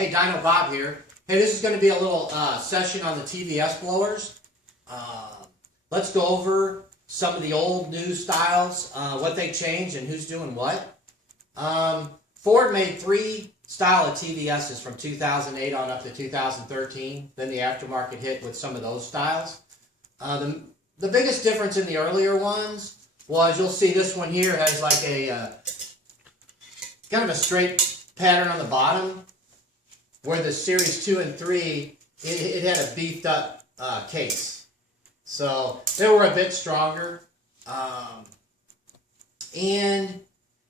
Hey, DynoBob here. Hey, this is going to be a little session on the TVS blowers. Let's go over some of the old new styles, what they changed and who's doing what. Ford made 3 style of TVSs from 2008 on up to 2013. Then the aftermarket hit with some of those styles. The biggest difference in the earlier ones was, you'll see this one here has like a kind of a straight pattern on the bottom, where the Series 2 and 3, it had a beefed up case. So they were a bit stronger. And,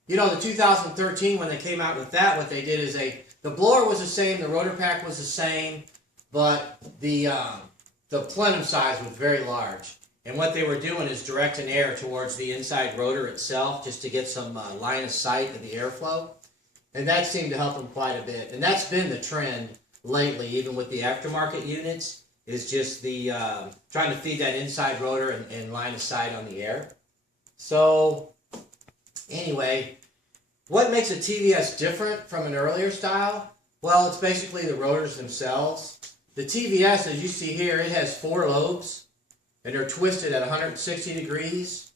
you know, the 2013, when they came out with that, what they did is the blower was the same, the rotor pack was the same, but the plenum size was very large. And what they were doing is directing air towards the inside rotor itself, just to get some line of sight of the airflow. And that seemed to help them quite a bit. And that's been the trend lately, even with the aftermarket units, is just the trying to feed that inside rotor and line of sight on the air. So anyway, what makes a TVS different from an earlier style? Well, it's basically the rotors themselves. The TVS, as you see here, it has 4 lobes, and they're twisted at 160 degrees.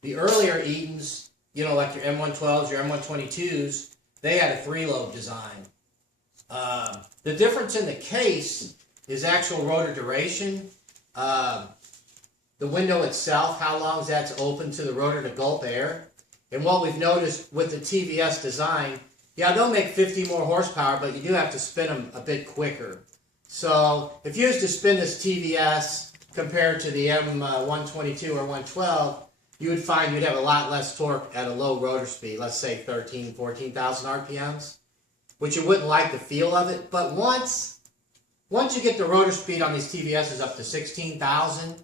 The earlier Eatons, you know, like your M112s, your M122s, they had a 3-lobe design. The difference in the case is actual rotor duration. The window itself, how long that's open to the rotor to gulp air. And what we've noticed with the TVS design, yeah, they'll make 50 more horsepower, but you do have to spin them a bit quicker. So if you used to spin this TVS compared to the M122 or 112, you would find you'd have a lot less torque at a low rotor speed, let's say 13,000, 14,000 RPMs, which you wouldn't like the feel of it. But once you get the rotor speed on these TVSs up to 16,000,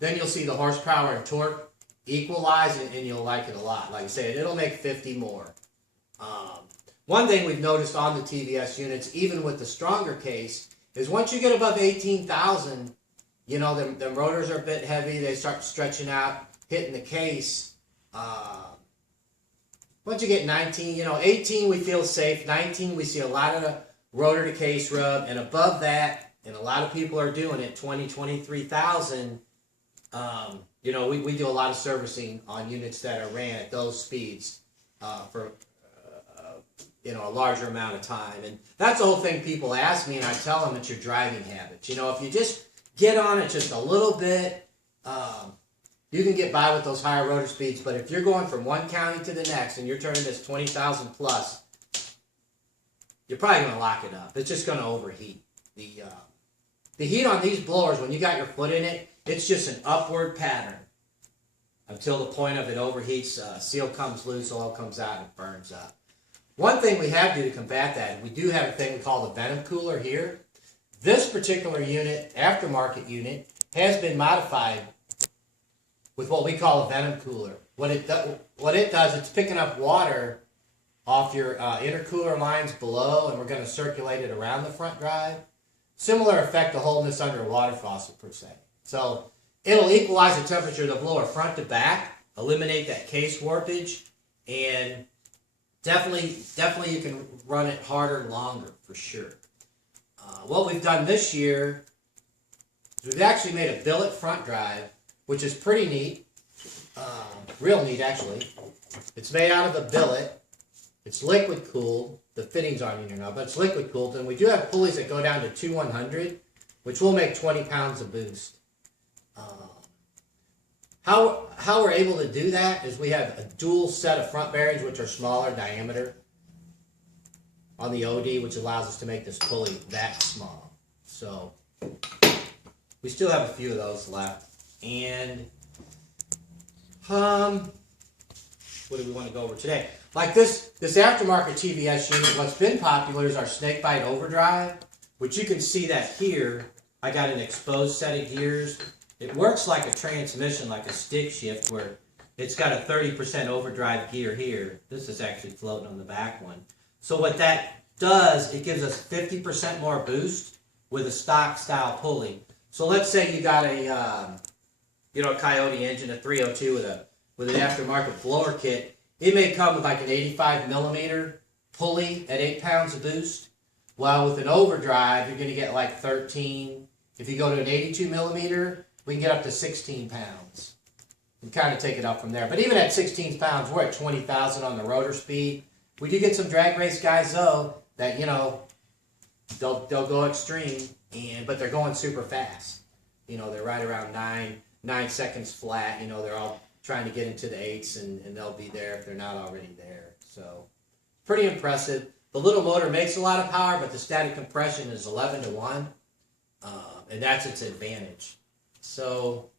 then you'll see the horsepower and torque equalize, and you'll like it a lot. Like I said, it'll make 50 more. One thing we've noticed on the TVS units, even with the stronger case, is once you get above 18,000, you know, them rotors are a bit heavy, they start stretching out, hitting the case. Once you get 19, you know, 18 we feel safe, 19 we see a lot of the rotor to case rub, and above that, and a lot of people are doing it, 20, 23,000, you know, we do a lot of servicing on units that are ran at those speeds for, you know, a larger amount of time. And that's the whole thing people ask me, and I tell them it's your driving habits. You know, if you just get on it just a little bit, you can get by with those higher rotor speeds. But if you're going from one county to the next and you're turning this 20,000 plus, you're probably going to lock it up. It's just going to overheat. The heat on these blowers, when you got your foot in it, it's just an upward pattern until the point of it overheats, seal comes loose, oil comes out, and it burns up. One thing we have to do to combat that, we do have a thing we call the venom cooler here. This particular unit, aftermarket unit, has been modified with what we call a venom cooler. What it does, it's picking up water off your intercooler lines below, and we're going to circulate it around the front drive. Similar effect to holding this under a water faucet per se. So it'll equalize the temperature of the blower front to back, eliminate that case warpage, and definitely you can run it harder and longer for sure. What we've done this year is we've actually made a billet front drive, which is pretty neat, real neat actually. It's made out of a billet. It's liquid cooled. The fittings aren't in here now, but it's liquid cooled. And we do have pulleys that go down to 2100, which will make 20 pounds of boost. How we're able to do that is we have a dual set of front bearings, which are smaller diameter on the OD, which allows us to make this pulley that small. So we still have a few of those left. And what do we want to go over today? Like this aftermarket TVS unit, what's been popular is our Snakebite Overdrive, which you can see that here. I got an exposed set of gears. It works like a transmission, like a stick shift, where it's got a 30% overdrive gear here. This is actually floating on the back one. So what that does, it gives us 50% more boost with a stock style pulley. So let's say you got a Coyote engine, a 302 with an aftermarket blower kit. It may come with like an 85 millimeter pulley at 8 pounds of boost. Well, with an overdrive, you're going to get like 13. If you go to an 82 millimeter, we can get up to 16 pounds. And kind of take it up from there. But even at 16 pounds, we're at 20,000 on the rotor speed. We do get some drag race guys, though, that, you know, they'll go extreme, but they're going super fast. You know, they're right around 9 seconds flat. You know, they're all trying to get into the 8s, and they'll be there if they're not already there. So, pretty impressive. The little motor makes a lot of power, but the static compression is 11 to 1, and that's its advantage. So,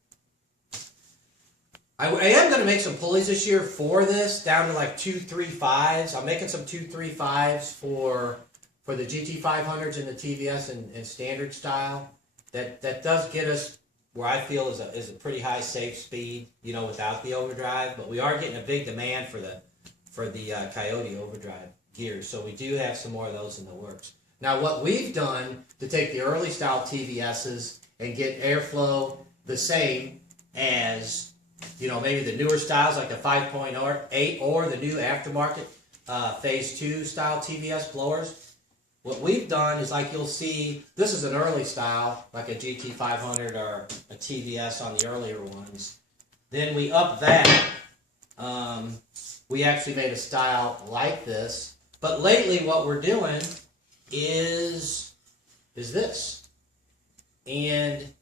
I am going to make some pulleys this year for this, down to like 235s. I'm making some 235s for the GT500s and the TVS and standard style. That does get us where I feel is a pretty high safe speed, you know, without the overdrive. But we are getting a big demand for the Coyote overdrive gears, so we do have some more of those in the works. Now, what we've done to take the early style TVSs and get airflow the same as, you know, maybe the newer styles like the 5.8 or the new aftermarket Phase 2 style TVS blowers. What we've done is, like you'll see, this is an early style, like a GT500 or a TVS on the earlier ones. Then we up that. We actually made a style like this. But lately what we're doing is this. And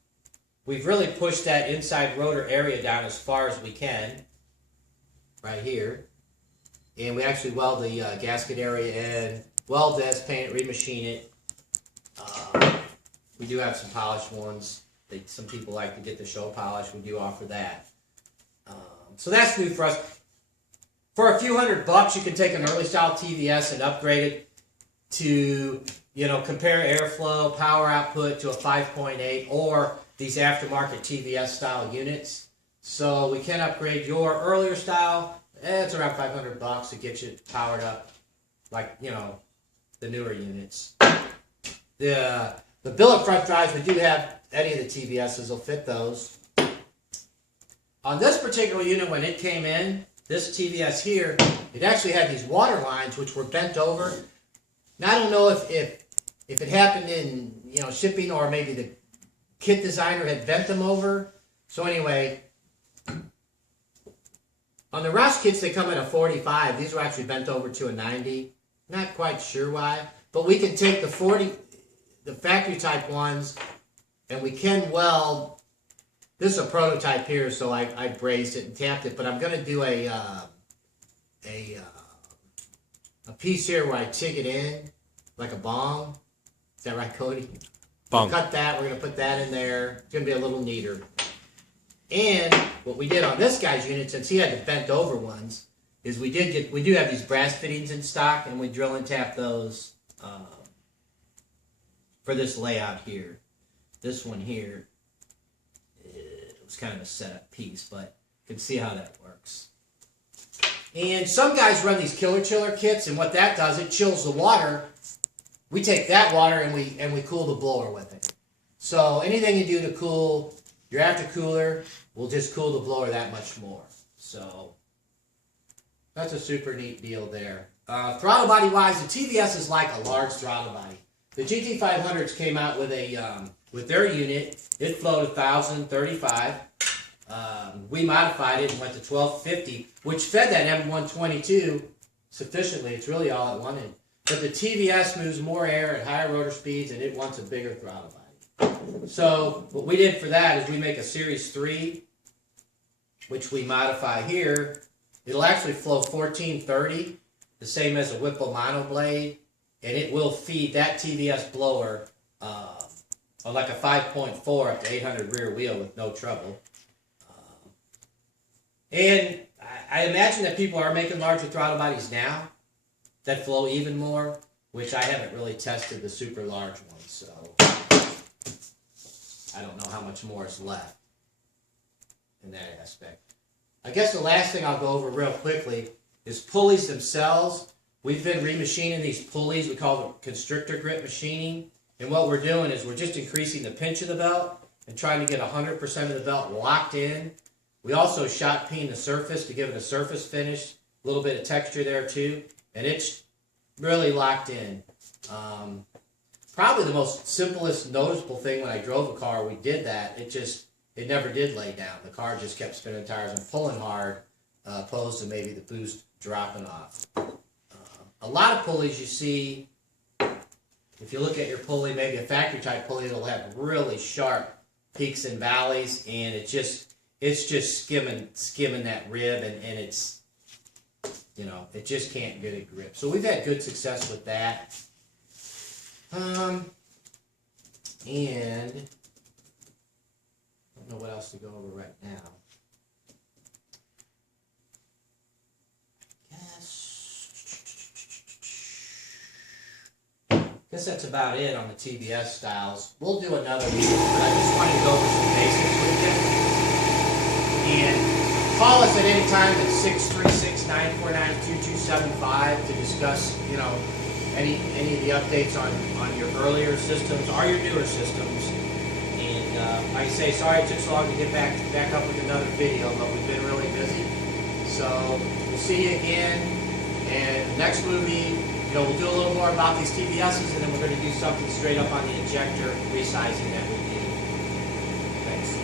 we've really pushed that inside rotor area down as far as we can, right here. And we actually weld the gasket area in, weld this, paint it, remachine it. We do have some polished ones. Some people like to get the show polish. We do offer that. So that's new for us. For a few $100, you can take an early style TVS and upgrade it to, you know, compare airflow, power output to a 5.8 or these aftermarket TVS style units. So we can upgrade your earlier style. It's around $500 to get you powered up, like, you know, the newer units. The billet front drives, we do have any of the TVSs will fit those. On this particular unit, when it came in, this TVS here, it actually had these water lines which were bent over. Now I don't know if it happened in, you know, shipping, or maybe the kit designer had bent them over. So anyway, on the Roush kits they come in a 45. These were actually bent over to a 90. Not quite sure why, but we can take the factory type ones, and we can weld. This is a prototype here, so I brazed it and tapped it, but I'm going to do a piece here where I TIG it in like a bong. Is that right, Cody? Bong. We'll cut that. We're going to put that in there. It's going to be a little neater. And what we did on this guy's unit, since he had the bent over ones, is we do have these brass fittings in stock, and we drill and tap those for this layout here. This one here, it was kind of a setup piece, but you can see how that works. And some guys run these killer chiller kits, and what that does, it chills the water. We take that water and we cool the blower with it. So anything you do to cool your aftercooler will just cool the blower that much more. So that's a super neat deal there. Throttle body wise, the TVS is like a large throttle body. The GT500s came out with a with their unit. It flowed 1,035. We modified it and went to 1,250, which fed that M122 sufficiently. It's really all it wanted. But the TVS moves more air at higher rotor speeds, and it wants a bigger throttle body. So what we did for that is we make a Series 3, which we modify here. It'll actually flow 1,430, the same as a Whipple monoblade, and it will feed that TVS blower on like a 5.4 up to 800 rear wheel with no trouble. And I imagine that people are making larger throttle bodies now that flow even more, which I haven't really tested the super large ones, so I don't know how much more is left in that aspect. I guess the last thing I'll go over real quickly is pulleys themselves. We've been remachining these pulleys. We call them constrictor grip machining. And what we're doing is we're just increasing the pinch of the belt and trying to get 100% of the belt locked in. We also shot peen the surface to give it a surface finish, a little bit of texture there too, and it's really locked in. probably the most simplest noticeable thing when I drove a car, we did that. It never did lay down. The car just kept spinning tires and pulling hard, opposed to maybe the boost dropping off. A lot of pulleys you see, if you look at your pulley, maybe a factory type pulley, it'll have really sharp peaks and valleys, and it's just skimming that rib, and it's, you know, it just can't get a grip. So we've had good success with that. And I don't know what else to go over right now. I guess that's about it on the TVS styles. We'll do another video, but I just wanted to go over some basics with you. And call us at any time at 636-949-2275 to discuss, you know, any of the updates on your earlier systems or your newer systems. And like I say, sorry it took so long to get back up with another video, but we've been really busy. So we'll see you again. And next movie, you know, we'll do a little more about these TVSs, and then we're going to do something straight up on the injector resizing that we do. Thanks.